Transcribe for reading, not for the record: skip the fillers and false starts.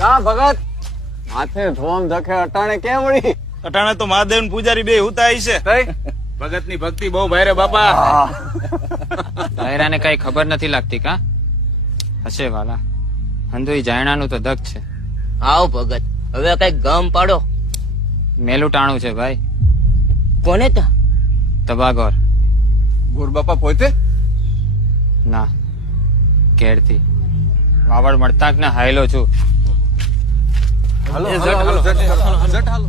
કા ભગત માથે ધોમ ધકે અટાણે કેમ વળી? અટાણે તો મહાદેવ પૂજારી બે હુતાઈ છે. ભગત ની ભક્તિ બહુ ભારે બાપા. દાયરાને કઈ ખબર નથી લાગતી કા હશે વાલા હંધુઈ જાયણાનું તો દગ છે. આવ ભગત હવે કઈ ગમ પાડો. મેલું ટાણું છે ભાઈ. કોને તા? તબાગોર. ગોર બાપા પોતે? ના ઘેરથી વાવડ મળતા ને હાયલો છું. હાલો હાલો હાલો, જટ હાલો.